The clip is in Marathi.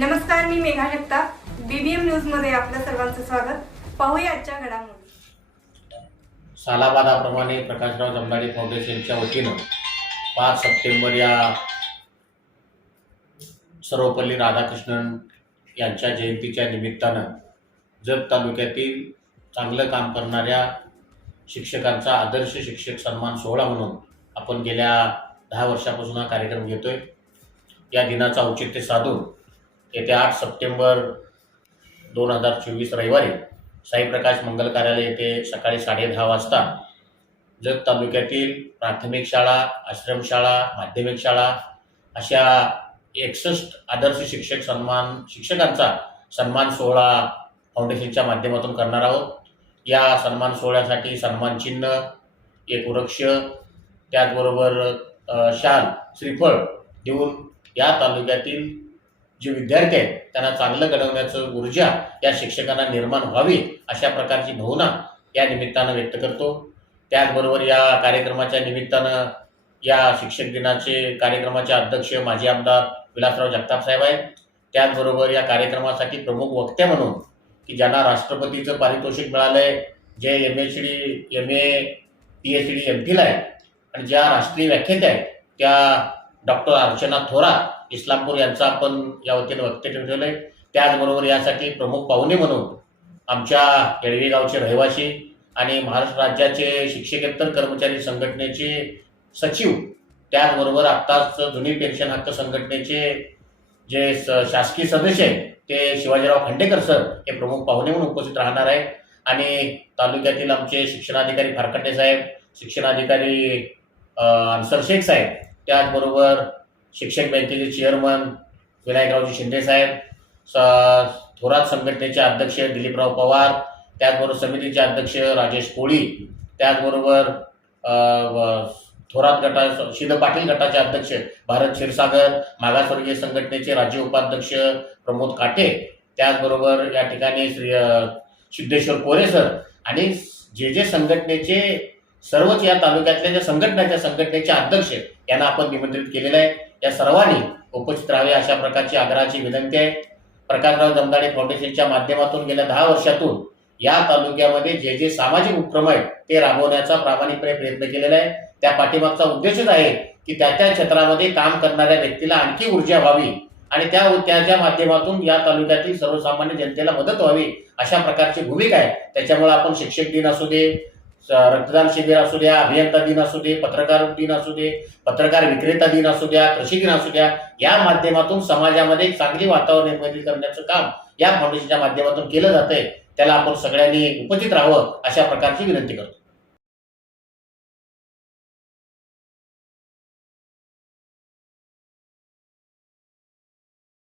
नमस्कार मी मेघा जगताप. बीबीएम न्यूजमध्ये आपलं सर्वांचं स्वागत. पाहूया आजच्या घडामोडी. सालाबादाप्रमाणे प्रकाशराव जमदाडे फाउंडेशनच्या वतीनं पाच सप्टेंबर या सर्वपल्ली राधाकृष्णन यांच्या जयंतीच्या निमित्तानं जत तालुक्यातील चांगलं काम करणाऱ्या शिक्षकांचा आदर्श शिक्षक सन्मान सोहळा म्हणून आपण गेल्या दहा वर्षापासून हा कार्यक्रम घेतोय. या दिनाचा औचित्य साधून येत्या आठ सप्टेंबर दोन हजार चोवीस रविवारी साईप्रकाश मंगल कार्यालय येथे सकाळी साडे दहा वाजता जत तालुक्यातील प्राथमिक शाळा आश्रमशाळा माध्यमिक शाळा अशा एकसष्ट आदर्श शिक्षक सन्मान शिक्षकांचा सन्मान सोहळा फाउंडेशनच्या माध्यमातून करणार आहोत. या सन्मान सोहळ्यासाठी सन्मान चिन्ह एक वृक्ष त्याचबरोबर शाल श्रीफळ देऊन या तालुक्यातील जे विद्यार्थी आहेत त्यांना चांगलं घडवण्याचं ऊर्जा या शिक्षकांना निर्माण व्हावी अशा प्रकारची भावना या निमित्तानं व्यक्त करतो. त्याचबरोबर या कार्यक्रमाच्या निमित्तानं या शिक्षक दिनाचे कार्यक्रमाचे अध्यक्ष माजी आमदार विलासराव जगताप साहेब आहेत. त्याचबरोबर या कार्यक्रमासाठी प्रमुख वक्ते म्हणून की ज्यांना राष्ट्रपतीचं पारितोषिक मिळालंय जे M H D M A P H D M phil आहे आणि ज्या राष्ट्रीय व्याख्यात्या आहेत त्या डॉक्टर अर्चना थोरात इस्लामपूर यांचं आपण या वतीनं वक्तव्य ठेवलं आहे त्याचबरोबर यासाठी प्रमुख पाहुणे म्हणून आमच्या येळवे गावचे रहिवासी आणि महाराष्ट्र राज्याचे शिक्षकेतर कर्मचारी संघटनेचे सचिव त्याचबरोबर आत्ताच जुनी पेन्शन हक्क संघटनेचे जे स- शासकीय सदस्य आहेत ते शिवाजीराव खांडेकर सर हे प्रमुख पाहुणे म्हणून उपस्थित राहणार आहे आणि तालुक्यातील आमचे शिक्षणाधिकारी फारखंडे साहेब शिक्षणाधिकारी अन्सर शेख साहेब त्याचबरोबर शिक्षक बँकेचे चेअरमन विनायकरावजी शिंदे साहेब स थोरात संघटनेचे अध्यक्ष दिलीपराव पवार त्याचबरोबर समितीचे अध्यक्ष राजेश कोळी त्याचबरोबर थोरात गटा शिद पाटील गटाचे अध्यक्ष भारत क्षीरसागर मागासवर्गीय संघटनेचे राज्य उपाध्यक्ष प्रमोद काटे त्याचबरोबर या ठिकाणी श्री सिद्धेश्वर कोरे सर आणि जे जे संघटनेचे सर्वच या तालुक्यातल्या ज्या संघटनाच्या संघटनेचे अध्यक्ष यांना आपण निमंत्रित केलेलं आहे. या सर्वांनी उपस्थित राहावे अशा प्रकारची आग्रहाची विनंती आहे. प्रकाशराव दमदाडे फाउंडेशनच्या माध्यमातून गेल्या दहा वर्षातून या तालुक्यामध्ये जे जे सामाजिक उपक्रम आहेत ते राबवण्याचा प्रामाणिकपणे प्रयत्न केलेला आहे. त्या पाठीमागचा उद्देशच आहे की त्या त्या क्षेत्रामध्ये काम करणाऱ्या व्यक्तीला आणखी ऊर्जा व्हावी आणि त्या त्याच्या माध्यमातून या तालुक्यातील सर्वसामान्य जनतेला मदत व्हावी अशा प्रकारची भूमिका आहे. त्याच्यामुळे आपण शिक्षक दिन असू दे रक्तदान शिबिर असू द्या अभियंता दिन असू दे पत्रकार दिन असू दे पत्रकार विक्रेता दिन असू द्या कृषी दिन असू द्या या माध्यमातून समाजामध्ये एक चांगली वातावरण निर्मिती करण्याचं काम या फाउंडेशनच्या माध्यमातून केलं जातंय. त्याला आपण सगळ्यांनी उपस्थित राहावं अशा प्रकारची विनंती करतो.